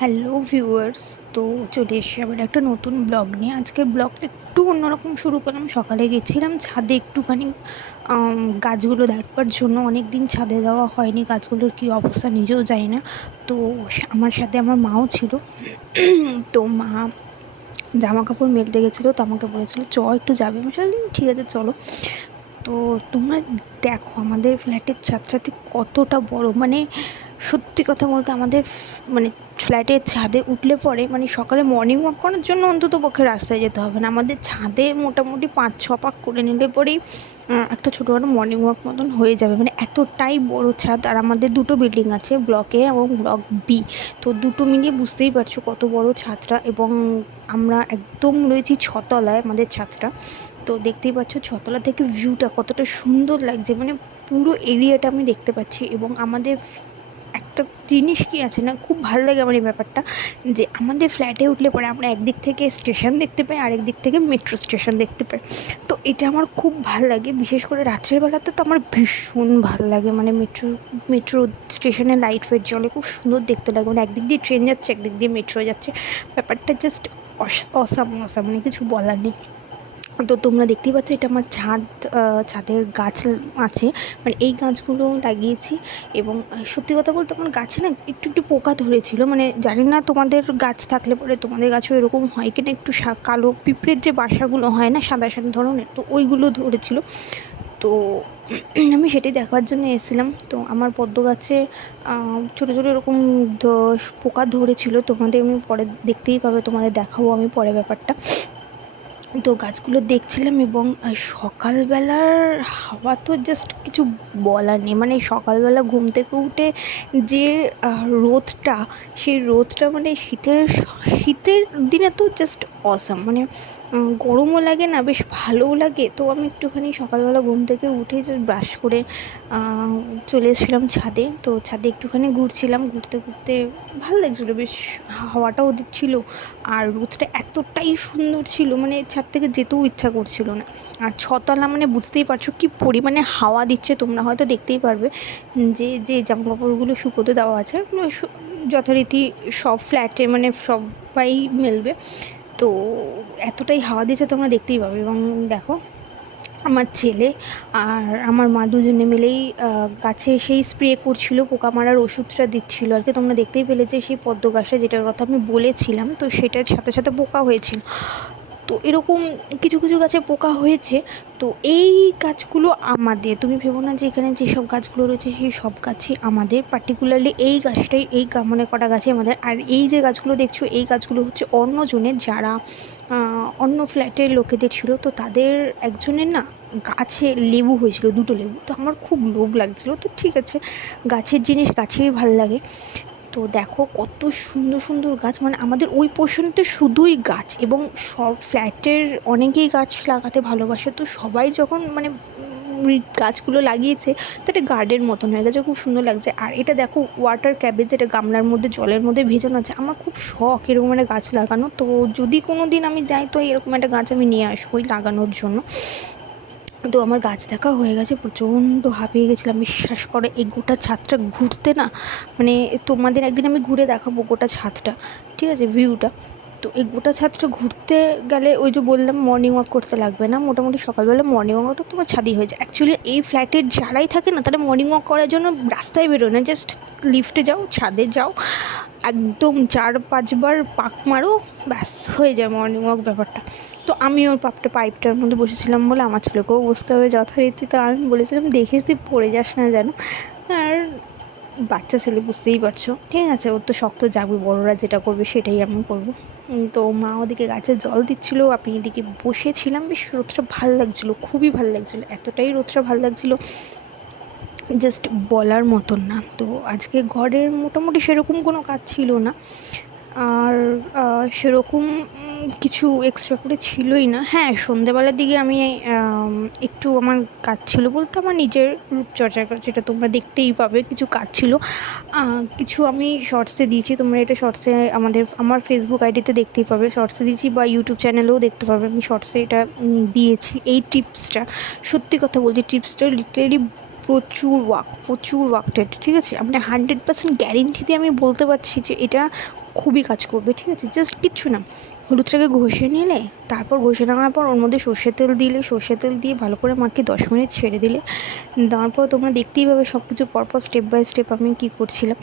Hello viewers. তো চলে এসেছি আবার একটা নতুন ব্লগ নিয়ে। আজকের ব্লগটা একটু অন্যরকম শুরু করলাম। সকালে গেছিলাম ছাদে একটুখানি গাছগুলো দেখবার জন্য। অনেক দিন ছাদে যাওয়া হয়নি, গাছগুলোর কী অবস্থা নিজেও জানি না। তো আমার সাথে আমার মাও ছিল। তো মা জামা কাপড় মেলতে গেছিলো, তো আমাকে বলেছিল চ একটু যাবে। আমি বললাম ঠিক আছে চলো। তো তোমরা দেখো আমাদের ফ্ল্যাটের ছাদটাতে কতটা বড়, মানে সত্যি কথা বলতে আমাদের মানে ফ্ল্যাটের ছাদে উঠলে পরে মানে সকালে মর্নিং ওয়াক করার জন্য অন্তত পক্ষে রাস্তায় যেতে হবে না। আমাদের ছাদে মোটামুটি 5-6 পাক করে নিলে পরেই একটা ছোটোখাটো মর্নিং ওয়াক মতন হয়ে যাবে, মানে এতটাই বড় ছাদ। আর আমাদের দুটো বিল্ডিং আছে, ব্লক এ এবং ব্লক বি। তো দুটো মিলিয়ে বুঝতেই পারছো কত বড় ছাদটা। এবং আমরা একদম রয়েছি ছতলায় আমাদের ছাদটা। তো দেখতেই পাচ্ছ ছতলা থেকে ভিউটা কতটা সুন্দর লাগছে, মানে পুরো এরিয়াটা আমি দেখতে পাচ্ছি। এবং আমাদের একটা জিনিস কি আছে না, খুব ভালো লাগে আমার এই ব্যাপারটা, যে আমাদের ফ্ল্যাটে উঠলে পরে আমরা একদিক থেকে স্টেশন দেখতে পাই, আরেক দিক থেকে মেট্রো স্টেশন দেখতে পাই। তো এটা আমার খুব ভাল লাগে, বিশেষ করে রাত্রের বেলাতে তো আমার ভীষণ ভাল লাগে। মানে মেট্রো স্টেশনে লাইট ফাইট জ্বলে, খুব সুন্দর দেখতে লাগে। মানে একদিক দিয়ে ট্রেন যাচ্ছে, একদিক দিয়ে মেট্রো যাচ্ছে, ব্যাপারটা জাস্ট অসাম অসাম, মানে কিছু বলার নেই। তো তোমরা দেখতেই পাচ্ছ এটা আমার ছাদ, ছাদের গাছ আছে, মানে এই গাছগুলো লাগিয়েছি। এবং সত্যি কথা বলতে আমার গাছে না একটু একটু পোকা ধরেছিল, মানে জানি না তোমাদের গাছ থাকলে পরে তোমাদের গাছেও এরকম হয় কিনা, একটু কালো পিঁপড়ের যে বাসাগুলো হয় না সাদা সাদা ধরনের, তো ওইগুলো ধরেছিল। তো আমি সেটাই দেখার জন্য এসেছিলাম। তো আমার পদ্ম গাছে ছোটো ছোটো এরকম পোকা ধরেছিল, তোমাদের আমি পরে দেখতেই পাবে, তোমাদের দেখাবো আমি পরে ব্যাপারটা। তো গাছগুলো দেখছিলাম। এবং সকালবেলার হাওয়া তো জাস্ট কিছু বলার নেই, মানে সকালবেলা ঘুম থেকে উঠে যে রোদটা, সেই রোদটা মানে শীতের দিনে তো জাস্ট অসাম, মানে গরমও লাগে না, বেশ ভালোও লাগে। তো আমি একটুখানি সকালবেলা ঘুম থেকে উঠে জাস্ট ব্রাশ করে চলে এসেছিলাম ছাদে। তো ছাদে একটুখানি ঘুরছিলাম, ঘুরতে ঘুরতে ভালো লাগছিলো, বেশ হাওয়াটাও দিচ্ছিল। আর রোদটা এতটাই সুন্দর ছিল, মানে ছাদ থেকে যেতেও ইচ্ছা করছিল না। আর ছতলা মানে বুঝতেই পারছো কী পরিমাণে হাওয়া দিচ্ছে, তোমরা হয়তো দেখতেই পারবে যে যে জামাকাপড়গুলো শুকোতে দেওয়া আছে যথারীতি সব ফ্ল্যাটে মানে সবাই মেলবে। তো এতটাই হাওয়া দিচ্ছে তোমরা দেখতেই পাবে। এবং দেখো আমার ছেলে আর আমার মা দুজনে মিলেই গাছে সেই স্প্রে করছিল, পোকা মারার ওষুধটা দিচ্ছিল আর কি। তোমরা দেখতেই পেলে যে সেই পদ্ম গাছটা যেটার কথা আমি বলেছিলাম, তো সেটার সাথে সাথে পোকা হয়েছিল। তো এরকম কিছু কিছু গাছে পোকা হয়েছে। তো এই গাছগুলো আমাদের, তুমি ভেবো না যে এখানে যেসব গাছগুলো রয়েছে সেই সব গাছই আমাদের, পার্টিকুলারলি এই গাছটাই, এই মানে কটা গাছই আমাদের। আর এই যে গাছগুলো দেখছো এই গাছগুলো হচ্ছে অন্যজনের, যারা অন্য ফ্ল্যাটের লোকেদের ছিল। তো তাদের একজনের না গাছে লেবু হয়েছিল, দুটো লেবু। তো আমার খুব লোভ লাগছিলো, তো ঠিক আছে গাছের জিনিস গাছেই ভাল লাগে। তো দেখো কত সুন্দর সুন্দর গাছ, মানে আমাদের ওই পোর্শনতে শুধুই গাছ। এবং সব ফ্ল্যাটের অনেকেই গাছ লাগাতে ভালোবাসে, তো সবাই যখন মানে গাছগুলো লাগিয়েছে তো একটা গার্ডেন মতন হয়ে গেছে, খুব সুন্দর লাগছে। আর এটা দেখো ওয়াটার ক্যাবেজ, যেটা গামলার মধ্যে জলের মধ্যে ভেজানো আছে। আমার খুব শখ এরকম একটা গাছ লাগানো, তো যদি কোনো দিন আমি যাই তো এরকম একটা গাছ আমি নিয়ে আসবোই লাগানোর জন্য। তো আমার গাছ দেখা হয়ে গেছে, প্রচণ্ড হাঁপিয়ে গেছিলাম, বিশ্বাস করে এই গোটা ছাদটা ঘুরতে না, মানে তোমাদের একদিন আমি ঘুরে দেখাবো গোটা ছাদটা, ঠিক আছে, ভিউটা। তো এই গোটা ছাদটা ঘুরতে গেলে ওই যে বললাম মর্নিং ওয়াক করতে লাগবে না, মোটামুটি সকালবেলা মর্নিং ওয়াকটা তোমার ছাদই হয়ে যায়। অ্যাকচুয়ালি এই ফ্ল্যাটের যারাই থাকে না তারা মর্নিং ওয়াক করার জন্য রাস্তায় বেরোয় না, জাস্ট লিফটে যাও, ছাদে যাও, একদম 4-5 বার পাক মারো, ব্যাস হয়ে যায় মর্নিং ওয়াক ব্যাপারটা। তো আমি ওর পাইপটার মধ্যে বসেছিলাম বলে আমার ছেলেকেও বসতে হবে যথারীতি। তো আমি বলেছিলাম দেখিস তুই পড়ে যাস না যেন। আর বাচ্চা ছেলে বুঝতেই পারছো, ঠিক আছে, ওর তো শক্ত যাবে, বড়রা যেটা করবে সেটাই আমি করবো। তো মা ওদিকে গাছে জল দিচ্ছিলো, আমি এদিকে বসেছিলাম, বেশ রোদটা ভাল লাগছিলো, খুবই ভাল লাগছিলো, এতটাই রোদটা ভাল লাগছিলো জাস্ট বলার মতন না। তো আজকে ঘরের মোটামুটি সেরকম কোনো কাজ ছিল না, আর সেরকম কিছু এক্সট্রা করে ছিলই না। হ্যাঁ, সন্ধেবেলার দিকে আমি একটু আমার কাজ ছিল বলতে আমার নিজের রূপচর্চার কাজ, যেটা তোমরা দেখতেই পাবে, কিছু কাজ ছিল। কিছু আমি শর্টসে দিয়েছি, তোমরা এটা শর্টসে আমার ফেসবুক আইডিতে দেখতেই পাবে, শর্টসে দিয়েছি বা ইউটিউব চ্যানেলেও দেখতে পাবে, আমি শর্টসে এটা দিয়েছি। এই টিপসটা সত্যি কথা বলছি, টিপসটা লিটারেলি প্রচুর ওয়ার্ক টেট, ঠিক আছে, আপনি 100% গ্যারেন্টি দিয়ে আমি বলতে পারছি যে এটা খুবই কাজ করবে, ঠিক আছে? জাস্ট কিচ্ছু না, হলুদটাকে ঘষে নিলে, তারপর ঘষে নেওয়ার পর ওর মধ্যে সর্ষের তেল দিলে, সর্ষের তেল দিয়ে ভালো করে মাখিয়ে 10 মিনিট ছেড়ে দিলে, তারপর তোমরা দেখতেই পাবে সব কিছু পরপর স্টেপ বাই স্টেপ আমি কী করছিলাম।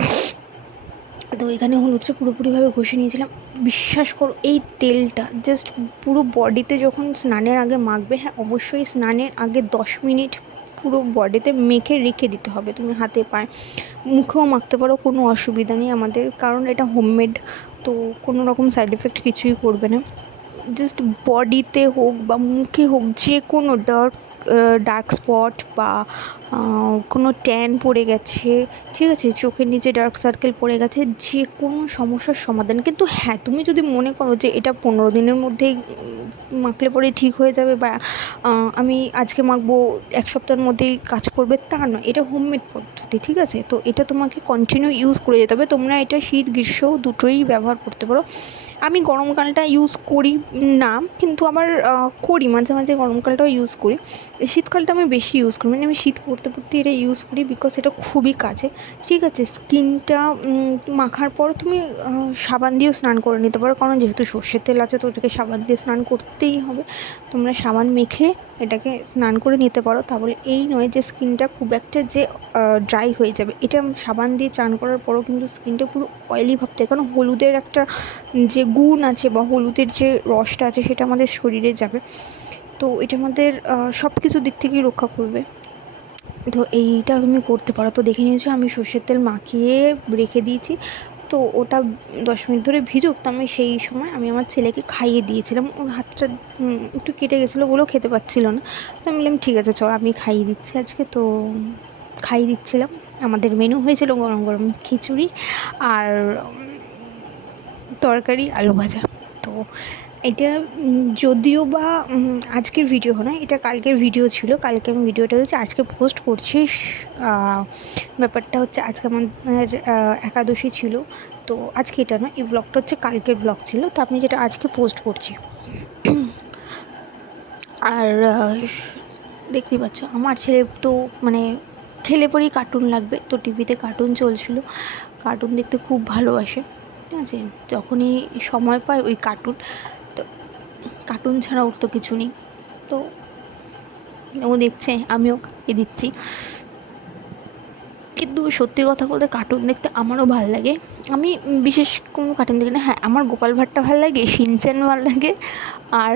তো এখানে হলুদটা পুরোপুরিভাবে ঘষে নিয়েছিলাম। বিশ্বাস করো এই তেলটা জাস্ট পুরো বডিতে যখন স্নানের আগে মাখবে, হ্যাঁ অবশ্যই স্নানের আগে 10 মিনিট পুরো বডিতে মেখে রেখে দিতে হবে। তুমি হাতে পায়ে মুখেও মাখতে পারো, কোনো অসুবিধা নেই আমাদের, কারণ এটা হোমমেড, তো কোনো রকম সাইড এফেক্ট কিছুই করবে না। জাস্ট বডিতে হোক বা মুখে হোক, যে কোনো ডার্ক স্পট বা কোনো ট্যান পড়ে গেছে, ঠিক আছে, চোখের নিচে ডার্ক সার্কেল পড়ে গেছে, যে কোনো সমস্যার সমাধান। কিন্তু হ্যাঁ, তুমি যদি মনে করো যে এটা 15 দিনের মধ্যেই মাখলে পরে ঠিক হয়ে যাবে, বা আমি আজকে মাখবো 1 সপ্তাহের মধ্যেই কাজ করবে, তা নয়। এটা হোমমেড পদ্ধতি, ঠিক আছে? তো এটা তোমাকে কন্টিনিউ ইউজ করে যেতে হবে। তোমরা এটা শীত গ্রীষ্ম দুটোই ব্যবহার করতে পারো। আমি গরমকালটা ইউজ করি না, কিন্তু আবার করি মাঝে মাঝে, গরমকালটাও ইউজ করি। শীতকালটা আমি বেশি ইউজ করি, মানে আমি শীত পড়তে পড়তে এটা ইউজ করি, বিকজ এটা খুবই কাজে, ঠিক আছে? স্কিনটা মাখার পর তুমি সাবান দিয়েও স্নান করে নিতে পারো, কারণ যেহেতু সর্ষের তেল আছে তো ওটাকে সাবান দিয়ে স্নান করতেই হবে। তোমরা সাবান মেখে এটাকে স্নান করে নিতে পারো। তাহলে এই নয় যে স্কিনটা খুব একটা যে ড্রাই হয়ে যাবে। এটা সাবান দিয়ে চান করার পরও কিন্তু স্কিনটা পুরো অয়েলি ভাব থাকে, কারণ হলুদের একটা যে গুণ আছে বা হলুদের যে রসটা আছে সেটা আমাদের শরীরে যাবে, তো এটা আমাদের সব কিছু দিক থেকেই রক্ষা করবে। তো এইটা তুমি করতে পারো। তো দেখে নিয়েছো আমি সর্ষের তেল মাখিয়ে রেখে দিয়েছি, তো ওটা 10 মিনিট ধরে ভিজুক। তো আমি সেই সময় আমি আমার ছেলেকে খাইয়ে দিয়েছিলাম, ওর হাতটা একটু কেটে গেছিলো বলেও খেতে পারছিল না। তো আমি বললাম ঠিক আছে চল আমি খাইয়ে দিচ্ছি আজকে। তো খাইয়ে দিচ্ছিলাম। আমাদের মেনু হয়েছিল গরম গরম খিচুড়ি আর তরকারি আলু ভাজা। তো এটা যদিও বা আজকের ভিডিও নয়, এটা কালকের ভিডিও ছিল। কালকে আমি ভিডিওটা হচ্ছে আজকে পোস্ট করছি। ব্যাপারটা হচ্ছে আজকে আমাদের একাদশী ছিল, তো আজকে এটা নয়, এই ব্লগটা হচ্ছে কালকের ব্লগ ছিল, তো আমি যেটা আজকে পোস্ট করছি। আর দেখতেই পাচ্ছ আমার ছেলে তো মানে খেলে পরেই কার্টুন লাগবে, তো টিভিতে কার্টুন চলছিল, কার্টুন দেখতে খুব ভালোবাসে, ঠিক আছে? যখনই সময় পায় ওই কার্টুন, তো কার্টুন ছাড়া ওর তো কিছু নেই। তো ও দেখছে, আমিও খাইয়ে দিচ্ছি। কিন্তু সত্যি কথা বলতে কার্টুন দেখতে আমারও ভাল লাগে। আমি বিশেষ কোনো কার্টুন দেখি না। হ্যাঁ, আমার গোপাল ভাঁড়টা ভাল লাগে, শিনচ্যান ভাল লাগে, আর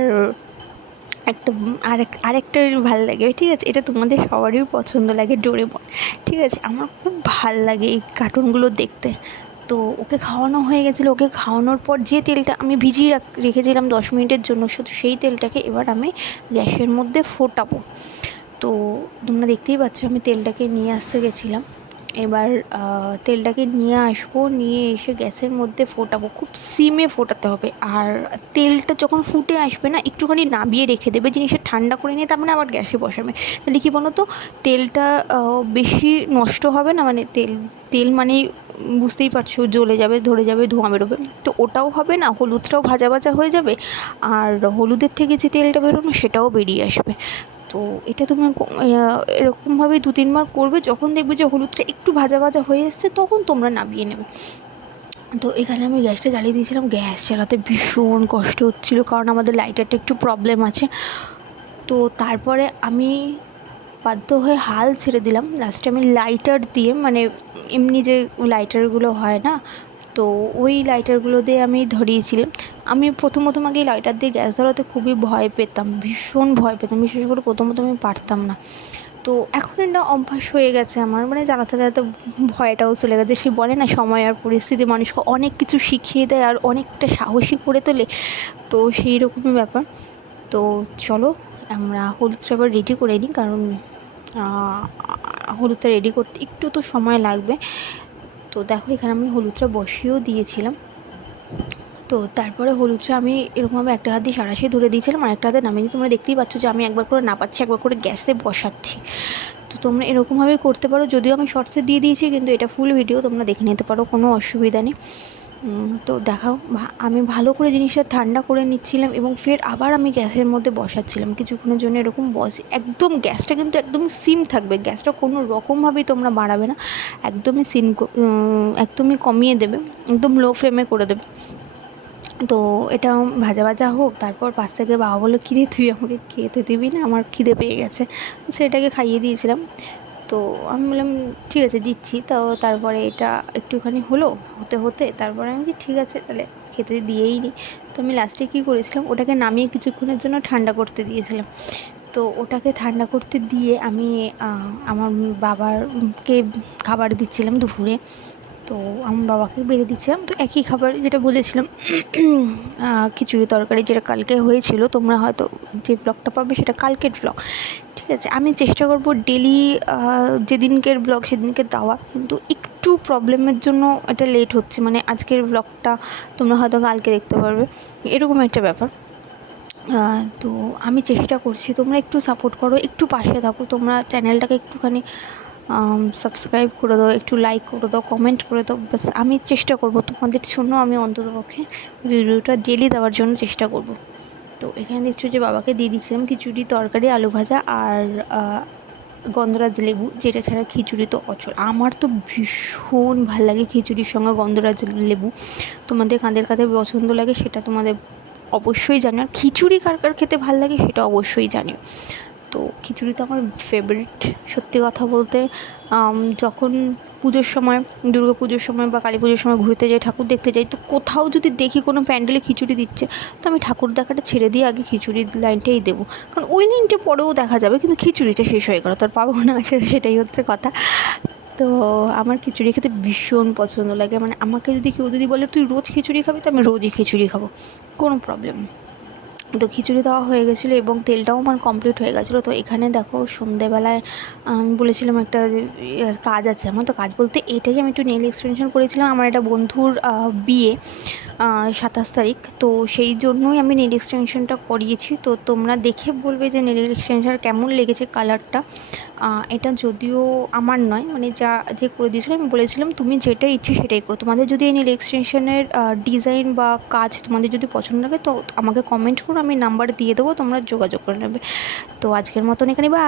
একটা আরেকটা ভাল লাগে, ঠিক আছে? এটা তোমাদের সবারই পছন্দ লাগে, ডোরেমন, ঠিক আছে? আমার খুব ভাল লাগে এই কার্টুনগুলো দেখতে। তো ওকে খাওয়ানো হয়ে গেছিলো, ওকে খাওয়ানোর পর যে তেলটা আমি ভিজিয়ে রেখেছিলাম 10 মিনিটের জন্য, শুধু সেই তেলটাকে এবার আমি গ্যাসের মধ্যে ফোটাবো। তো তোমরা দেখতেই পাচ্ছ আমি তেলটাকে নিয়ে আসতে গেছিলাম। এবার তেলটাকে নিয়ে আসবো, নিয়ে এসে গ্যাসের মধ্যে ফোটাবো, খুব সিমে ফোটাতে হবে। আর তেলটা যখন ফুটে আসবে না, একটুখানি নামিয়ে রেখে দেবে, জিনিসটা ঠান্ডা করে নিয়ে তার মানে আবার গ্যাসে বসাবে। তাহলে কী বলো তো, তেলটা বেশি নষ্ট হবে না, মানে তেল মানে বুঝতেই পারছো জ্বলে যাবে, ধরে যাবে, ধোঁয়া বেরোবে, তো ওটাও হবে না, হলুদটাও ভাজা ভাজা হয়ে যাবে, আর হলুদের থেকে যে তেলটা বেরোনো সেটাও বেরিয়ে আসবে। তো এটা তুমি এরকমভাবে 2-3 বার করবে, যখন দেখবে যে হলুদটা একটু ভাজা ভাজা হয়ে এসছে তখন তোমরা নামিয়ে নেবে। তো এখানে আমি গ্যাসটা জ্বালিয়ে দিয়েছিলাম, গ্যাস জ্বালাতে ভীষণ কষ্ট হচ্ছিলো, কারণ আমাদের লাইটারটা একটু প্রবলেম আছে। তো তারপরে আমি বাধ্য হয়ে হাল ছেড়ে দিলাম, লাস্টে আমি লাইটার দিয়ে, মানে এমনি যে লাইটারগুলো হয় না, তো ওই লাইটারগুলো দিয়ে আমি ধরিয়েছিলাম। আমি প্রথম আগে লাইটার দিয়ে গ্যাস ধরাতে খুবই ভয় পেতাম, ভীষণ ভয় পেতাম, বিশেষ করে প্রথম আমি পারতাম না। তো এখন এটা অভ্যাস হয়ে গেছে আমার, মানে জ্বালাতে জ্বালাতে ভয়টাও চলে গেছে। সে বলে না সময় আর পরিস্থিতি মানুষকে অনেক কিছু শিখিয়ে দেয় আর অনেকটা সাহসী করে তোলে, তো সেই রকমই ব্যাপার। তো চলো আমরা হলুদটা এবার রেডি করে নিই, কারণ হলুদটা রেডি করতে একটু তো সময় লাগবে। তো দেখো এখানে আমি হলুদটা বসিয়েও দিয়েছিলাম। তো তারপরে হলুদটা আমি এরকমভাবে একটা হাত দিয়ে সাঁড়াশি ধরে দিয়েছিলাম, আর একটা হাতে নামিয়ে। তোমরা দেখতেই পাচ্ছ যে আমি একবার করে নাপাচ্ছি, একবার করে গ্যাসে বসাচ্ছি। তো তোমরা এরকমভাবে করতে পারো, যদিও আমি শর্টসে দিয়ে দিয়েছি, কিন্তু এটা ফুল ভিডিও তোমরা দেখে নিতে পারো, কোনো অসুবিধা নেই। তো দেখাও আমি ভালো করে জিনিসটা ঠান্ডা করে নিচ্ছিলাম এবং ফের আবার আমি গ্যাসের মধ্যে বসাচ্ছিলাম কিছুক্ষণের জন্য। এরকম একদম গ্যাসটা কিন্তু একদম সিম থাকবে, গ্যাসটা কোনো রকমভাবেই তোমরা বাড়াবে না, একদমই একদমই কমিয়ে দেবে, একদম লো ফ্লেমে করে দেবে। তো এটা ভাজা ভাজা হোক, তারপর পাশ থেকে বাবা বললো, কিরে তুই আমাকে খেতে দিবি না, আমার খিদে পেয়ে গেছে। তো সেটাকে খাইয়ে দিয়েছিলাম। তো আমি বললাম ঠিক আছে দিচ্ছি। তো তারপরে এটা একটুখানি হতে হতে তারপরে আমি বলছি ঠিক আছে তাহলে খেতে দিয়েই নিই। তো আমি লাস্টে কী করেছিলাম, ওটাকে নামিয়ে কিছুক্ষণের জন্য ঠান্ডা করতে দিয়েছিলাম। তো ওটাকে ঠান্ডা করতে দিয়ে আমি আমার বাবারকে খাবার দিচ্ছিলাম দুপুরে। তো আমার বাবাকে বেড়ে দিচ্ছিলাম, তো একই খাবার যেটা বলেছিলাম খিচুড়ি তরকারি, যেটা কালকে হয়েছিল। তোমরা হয়তো যে ব্লগটা পাবে সেটা কালকের ব্লগ, ঠিক আছে। আমি চেষ্টা করবো ডেলি যেদিনকের ব্লগ সেদিনকে দেওয়া, কিন্তু একটু প্রবলেমের জন্য এটা লেট হচ্ছে, মানে আজকের ব্লগটা তোমরা হয়তো কালকে দেখতে পারবে, এরকম একটা ব্যাপার। তো আমি চেষ্টা করছি, তোমরা একটু সাপোর্ট করো, একটু পাশে থাকো, তোমরা চ্যানেলটাকে একটুখানি সাবস্ক্রাইব করে দাও, একটু লাইক করে দাও, কমেন্ট করে দাও, ব্যাস। আমি চেষ্টা করব তোমাদের জন্য, আমি অন্ততপক্ষে ভিডিওটা ডেলি দেওয়ার জন্য চেষ্টা করব। তো এখানে দেখছো যে বাবাকে দিয়ে দিচ্ছিলাম খিচুড়ি তরকারি, আলু ভাজা আর গন্ধরাজ লেবু, যেটা ছাড়া খিচুড়ি তো অচল। আমার তো ভীষণ ভাল লাগে খিচুড়ির সঙ্গে গন্ধরাজ লেবু। তোমাদের কাদের কাদের পছন্দ লাগে সেটা তোমাদের অবশ্যই জানি, আর খিচুড়ি কার কার খেতে ভাল লাগে সেটা অবশ্যই জানিও। তো খিচুড়ি তো আমার ফেভারিট, সত্যি কথা বলতে। যখন পুজোর সময়, দুর্গা পুজোর সময় বা কালী পুজোর সময় ঘুরতে যাই, ঠাকুর দেখতে যাই, তো কোথাও যদি দেখি কোনো প্যান্ডেলে খিচুড়ি দিচ্ছে, তো আমি ঠাকুর দেখাটা ছেড়ে দিয়ে আগে খিচুড়ির লাইনটাই দেবো। কারণ ওই লাইনটা পরেও দেখা যাবে, কিন্তু খিচুড়িটা শেষ হয়ে গেলো, তার পাবো না, সেটাই হচ্ছে কথা। তো আমার খিচুড়ি খেতে ভীষণ পছন্দ লাগে, মানে আমাকে যদি কেউ বলে তুই রোজ খিচুড়ি খাবি, তো আমি রোজই খিচুড়ি খাবো, কোনো প্রবলেম। তো খিচুড়ি দেওয়া হয়ে গেছিলো এবং তেলটাও আমার কমপ্লিট হয়ে গেছিলো। তো এখানে দেখো সন্ধেবেলায় আমি বলেছিলাম একটা কাজ আছে আমার, তো কাজ বলতে এটাই, আমি একটু নেল এক্সটেনশন করেছিলাম। আমার একটা বন্ধুর বিয়ে 27 তারিখ, তো সেই জন্যই আমি নেল এক্সটেনশনটা করিয়েছি। তো তোমরা দেখে বলবে যে নেল এক্সটেনশনটা কেমন লেগেছে, কালারটা। এটা যদিও আমার নয়, মানে যে করে দিয়েছিলো, আমি বলেছিলাম তুমি যেটা ইচ্ছে সেটাই করো। তোমাদের যদি এই নেল এক্সটেনশনের ডিজাইন বা কাজ তোমাদের যদি পছন্দ লাগে, তো আমাকে কমেন্ট করো, আমি নাম্বার দিয়ে দেবো, তোমরা যোগাযোগ করে নেবে। তো আজকের মতন এখানে, বাই।